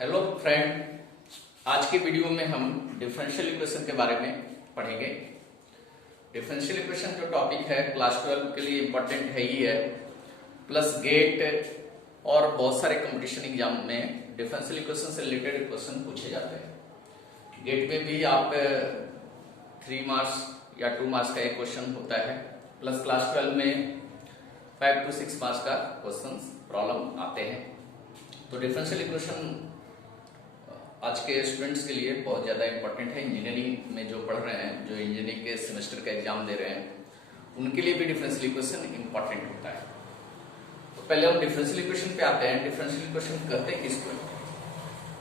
Hello friend, आज के video में हम डिफरेंशियल इक्वेशन के बारे में पढ़ेंगे। डिफरेंशियल इक्वेशन जो टॉपिक है क्लास 12 के लिए इम्पोर्टेंट है ही है, प्लस गेट और बहुत सारे कंपटीशन एग्जाम में डिफरेंशियल इक्वेशन से रिलेटेड क्वेश्चन पूछे जाते हैं। गेट में भी आप 3 मार्क्स या 2 मार्क्स का एक क्वेश्चन होता है, प्लस क्लास 12 में 5 to 6 मार्क्स का क्वेश्चन प्रॉब्लम आते हैं। तो डिफरेंशियल इक्वेशन आज के स्टूडेंट्स के लिए बहुत ज़्यादा इंपॉर्टेंट है। इंजीनियरिंग में जो पढ़ रहे हैं, जो इंजीनियरिंग के सेमेस्टर का एग्जाम दे रहे हैं, उनके लिए भी डिफरेंशियल इक्वेशन इंपॉर्टेंट होता है। तो पहले हम डिफरेंशियल इक्वेशन पे आते हैं। डिफरेंशियल इक्वेशन कहते हैं किसको?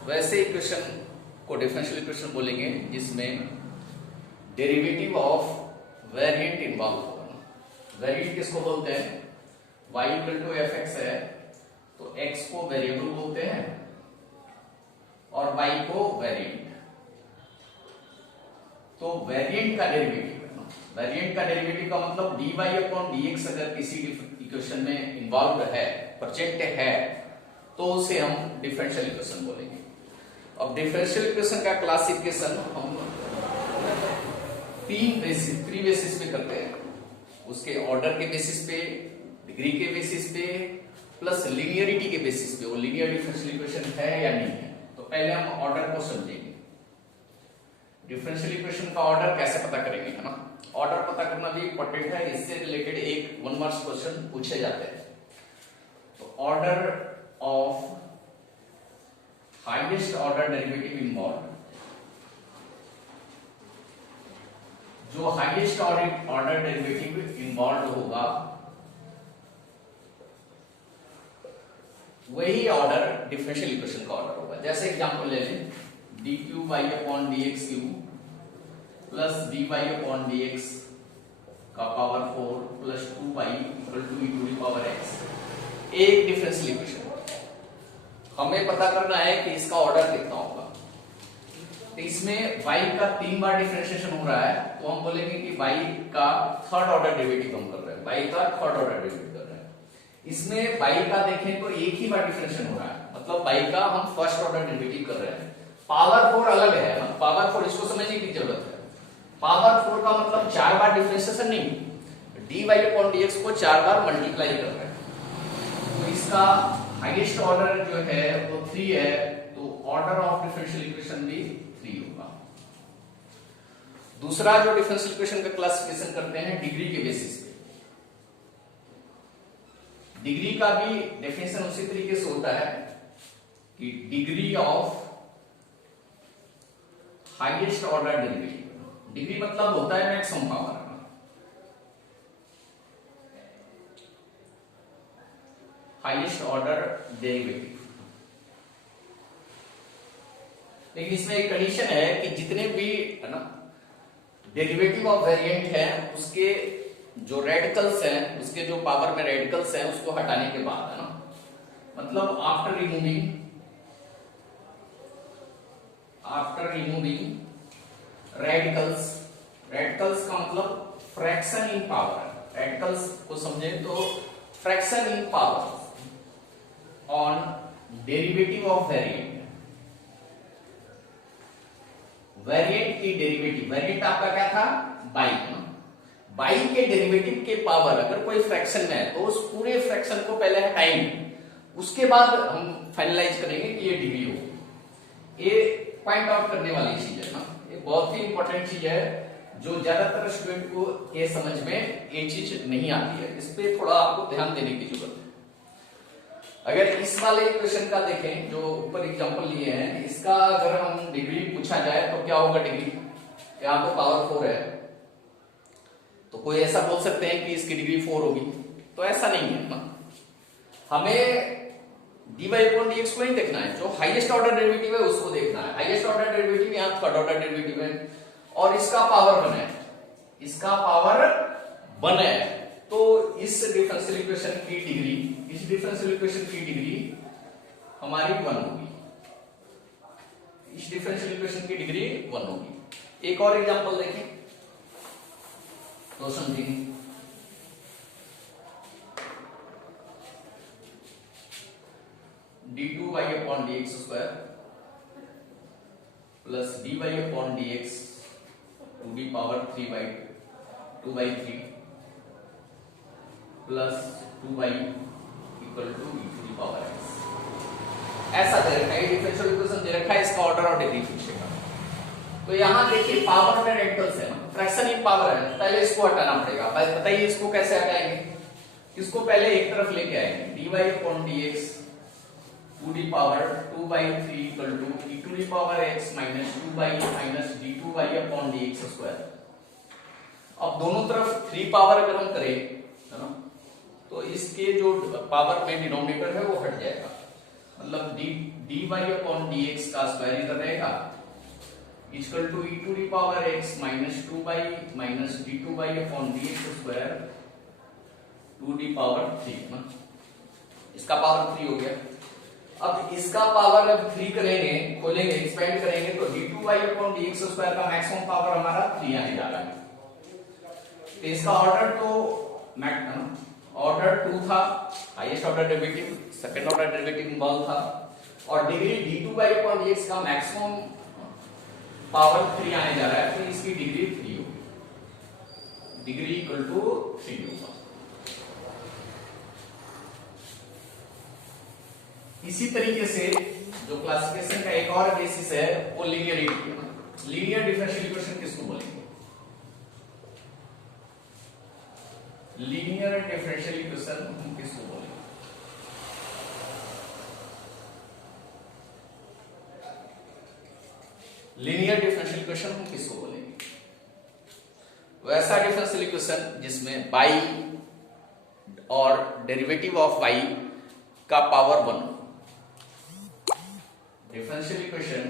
वैसे इक्वेशन को डिफरेंशियल इक्वेशन बोलेंगे जिसमें डेरिवेटिव ऑफ वेरिएंट इन्वॉल्व होगा। वेरिएंट किसको बोलते हैं? y equal to F X है तो x को वेरिएबल बोलते हैं और y को वेरिएंट। तो वेरिएंट का डेरिवेटिव है ना, वेरिएंट का डेरिवेटिव का मतलब dy अपॉन dx अगर किसी इक्वेशन में इन्वॉल्व है, प्रेजेंट है, तो उसे हम डिफरेंशियल इक्वेशन बोलेंगे। अब डिफरेंशियल इक्वेशन का क्लासिफिकेशन हम 3 बेसिस पे करते हैं। उसके ऑर्डर के बेसिस पे, डिग्री के बेसिस पे, प्लस लीनियरिटी के बेसिस पे वो लीनियर डिफरेंशियल इक्वेशन है या नहीं है। तो पहले हम ऑर्डर को समझेंगे। डिफरेंशियल इक्वेशन का ऑर्डर कैसे पता करेंगे, है ना? ऑर्डर पता करना भी इंपॉर्टेंट है, इससे रिलेटेड एक 1 मार्क्स क्वेश्चन पूछे जाते हैं। तो order of highest order derivative involve, जो हाईएस्ट ऑर्डर डेरिवेटिव इन्वॉल्व होगा वही ऑर्डर डिफरेंशियल इक्वेशन का ऑर्डर होगा। जैसे एग्जांपल ले लें, D Q Y upon D X Q plus D Y upon D X का power 4 plus 2y equal to e to the power x, एक differential equation. हमें पता करना है कि इसका ऑर्डर कितना होगा। तो इसमें y का 3 बार डिफरेंशिएशन हो रहा है, तो हम बोलेंगे कि y का थर्ड ऑर्डर डेरिवेटिव हम कर रहे हैं, y का थर्ड ऑर्डर डेरिवेटिव कर रहे हैं। इसमें y का देखें तो एक ही बार डिफरेंशिएशन हो रहा है, मतलब y का हम फर्स्ट ऑर्डर डेरिवेटिव कर रहे हैं। पावर 4 अलग है, हम पावर 4 इसको समझने की जरूरत है। पावर 4 का मतलब 4 बार डिफरेंशिएशन नहीं, dy अपॉन dx को 4 बार मल्टीप्लाई कर रहे हैं। तो इसका हाईएस्ट ऑर्डर जो है वो 3 है, तो ऑर्डर ऑफ डिफरेंशियल इक्वेशन भी 3 होगा। दूसरा जो डिफरेंशियल इक्वेशन का क्लासिफिकेशन करते हैं डिग्री के बेसिस पे। डिग्री का भी डेफिनेशन उसी तरीके से होता है कि degree of highest order derivative. Degree मतलब होता है maximum power, highest order derivative. लेकिन इसमें एक कंडीशन है कि जितने भी है ना डेरिवेटिव ऑफ वेरिएंट है, उसके जो रेडिकल्स हैं, उसके जो पावर में रेडिकल्स हैं, उसको हटाने के बाद, है ना, मतलब आफ्टर रिमूविंग रेडिकल्स। रेडिकल्स का मतलब फ्रैक्शन इन पावर। रेडिकल्स को समझे तो fraction in power on derivative of variant. Variant की डेरिवेटिव, वेरिएंट आपका क्या था? बाई। बाई के डेरिवेटिव के पावर अगर कोई फ्रैक्शन में है तो उस पूरे फ्रैक्शन को पहले हटाएंगे, उसके बाद हम फाइनलाइज करेंगे कि ये डिग्री हो। ये पॉइंट आउट करने वाली चीज है ना, ये बहुत ही इंपॉर्टेंट चीज है जो ज्यादातर स्टूडेंट को ये समझ में ये चीज नहीं आती है। इस पे थोड़ा आपको ध्यान देने की जरूरत है। अगर इस वाले इक्वेशन का देखें जो ऊपर एग्जांपल लिए हैं, इसका अगर हम डिग्री पूछा जाए तो क्या होगा डिग्री? यहाँ तो पावर 4 है, तो कोई ऐसा बोल सकते हैं कि इसकी डिग्री 4 होगी, तो ऐसा नहीं है ना। हमें dy अपॉन dx को नहीं देखना है, जो हाईएस्ट ऑर्डर डेरिवेटिव है उसको देखना है। हाईएस्ट ऑर्डर डेरिवेटिव यहाँ थर्ड ऑर्डर डेरिवेटिव है और इसका पावर 1 है, इसका पावर 1 है। तो इस डिफरेंशियल इक्वेशन की डिग्री, इस डिफरेंशियल इक्वेशन की डिग्री हमारी 1 होगी। इस डिफरेंशियल इक्वेशन की डिग्री 1 होगी। एक और एग्जांपल देखें तो समझेंगे। d2y upon dx square plus dy upon dx to the power 2/3 plus 2y equal to e to the power x। ऐसा दे रखा है, डिफरेंशियल इक्वेशन दे रखा है, इसका ऑर्डर और डिग्री पूछेगा। तो यहां देखिए पावर में रेडिकल्स है, फ्रैक्शन इन पावर है, पहले इसको हटाना पड़ेगा। बताइए इसको कैसे हटाएंगे? इसको पहले एक तरफ लेके आएंगे, dy upon dx to the power 2/3 equal to e to the power x minus 2y minus d2y upon dx square. अब दोनों तरफ 3 पावर अगर हम करें, है ना, तो इसके जो पावर में डिनोमिनेटर है वो हट जाएगा, मतलब dy अपॉन dx का स्क्वायर इधर रहेगा equal to e to the power x minus 2y minus d2y upon dx square to the power 3 ना, इसका पावर 3 हो गया। अब इसका पावर अब 3 करेंगे, खोलेंगे, एक्सपेंड करेंगे तो d2y अपॉन dx स्क्वायर का मैक्सिमम पावर हमारा 3 आने जा रहा है। तो इसका ऑर्डर तो ऑर्डर 2 था, highest order derivative, second order derivative involve था, और डिग्री d2y अपॉन dx का मैक्सिमम पावर 3 आने जा रहा है, तो इसकी डिग्री 3 होगी, डिग्री इक्वल टू 3 होगा। इसी तरीके से जो क्लासिफिकेशन का एक और बेसिस है वो लीनियरिटी। लीनियर डिफरेंशियल इक्वेशन किसको बोलेंगे? लीनियर डिफरेंशियल इक्वेशन हम किसको बोलेंगे? लीनियर डिफरेंशियल इक्वेशन हम किसको बोलेंगे? वैसा डिफरेंशियल इक्वेशन जिसमें y और डेरिवेटिव ऑफ y का power 1। differential equation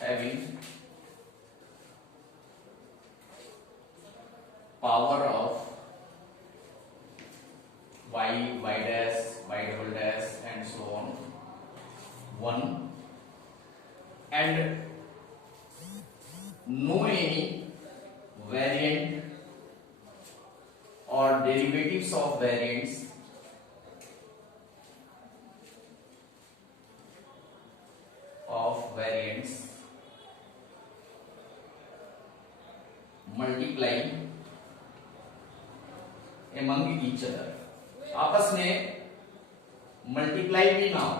having power of y, y dash, y double dash and so on 1 and no any variant or derivatives of variants multiplying among each other। आपस में multiply भी ना हो,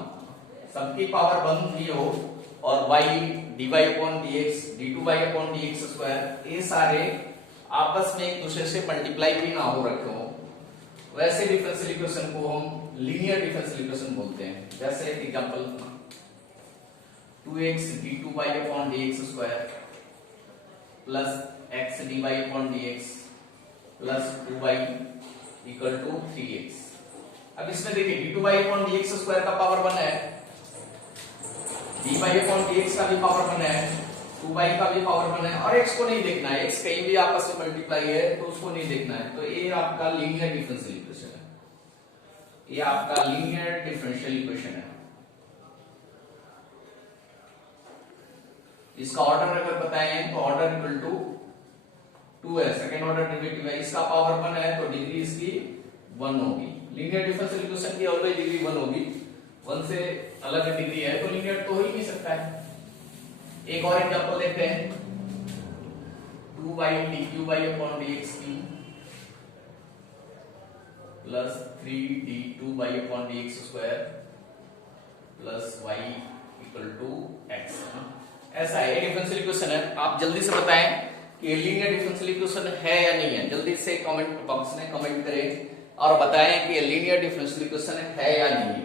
सबकी power 1 भी हो, और y dy upon dx d2y upon dx square ये सारे आपस में एक दूसरे से मल्टीप्लाई भी ना हो रखे हो, वैसे डिफरेंशियल इक्वेशन को हम लीनियर डिफरेंशियल इक्वेशन बोलते हैं। जैसे एक example 2x d2y upon dx square plus x dy upon dx plus 2y equal to 3x। अब इसमें देखिए d2y अपॉन dx स्क्वायर का पावर 1 है, dy अपॉन dx का भी पावर 1 है, 2y का भी पावर 1 है, और x को नहीं देखना है, x कहीं भी आपस में मल्टीप्लाई है तो उसको नहीं देखना है। तो ये आपका लीनियर डिफरेंशियल इक्वेशन है, ये आपका लीनियर डिफरेंशियल इक्वेशन है। इसका ऑर्डर अगर बताएं तो ऑर्डर इक्वल टू 2 है, सेकंड ऑर्डर डेरिवेटिव है, इसका पावर 1 है तो डिग्री इसकी 1 होगी। लीनियर डिफरेंशियल इक्वेशन की ऑलवेज डिग्री 1 होगी, 1 से अलग डिग्री है तो लीनियर तो हो ही नहीं सकता है। एक और एग्जांपल देखते हैं 2y dqy upon dx plus 3d2y upon dx square plus y equal to x। ऐसा है, डिफरेंशियल इक्वेशन है। आप जल्दी से बताएं कि ये लीनियर डिफरेंशियल इक्वेशन है या नहीं है, जल्दी से कमेंट बॉक्स में कमेंट करें और बताएं कि ये लीनियर डिफरेंशियल इक्वेशन है या नहीं है।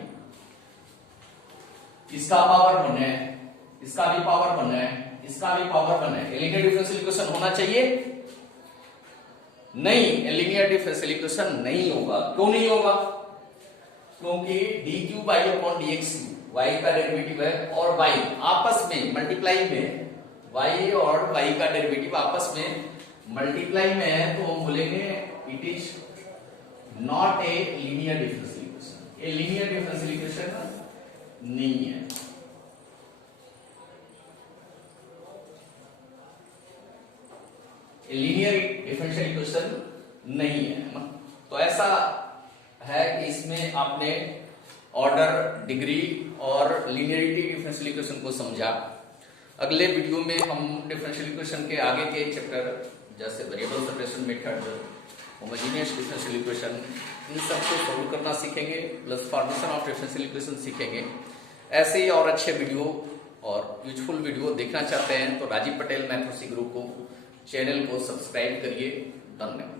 इसका पावर 1 है, इसका भी पावर 1 है, इसका भी पावर 1 है, लीनियर डिफरेंशियल इक्वेशन होना चाहिए? नहीं, लीनियर डिफरेंशियल इक्वेशन नहीं होगा। क्यों नहीं होगा? क्योंकि dq अपॉन dx y का डेरिवेटिव है और y आपस में मल्टीप्लाई में, y और y का डेरिवेटिव आपस में मल्टीप्लाई में है, तो हम बोलेंगे it is not a linear differential equation. ये लीनियर डिफरेंशियल इक्वेशन नहीं है। लीनियर डिफरेंशियल इक्वेशन नहीं है। तो ऐसा है कि इसमें आपने ऑर्डर, डिग्री और लिनियरिटी डिफरेंशियल इक्वेशन को समझा। अगले वीडियो में हम डिफरेंशियल इक्वेशन के आगे के चैप्टर जैसे variable separation method, homogeneous differential equation, इन सबको सॉल्व करना सीखेंगे, plus formation of differential equation सीखेंगे। ऐसे ही और अच्छे वीडियो और यूजफुल वीडियो देखना चाहते हैं तो राजीव पटेल मैथ्स ग्रुप को चैनल को सब्सक्राइब करिए। धन्यवाद।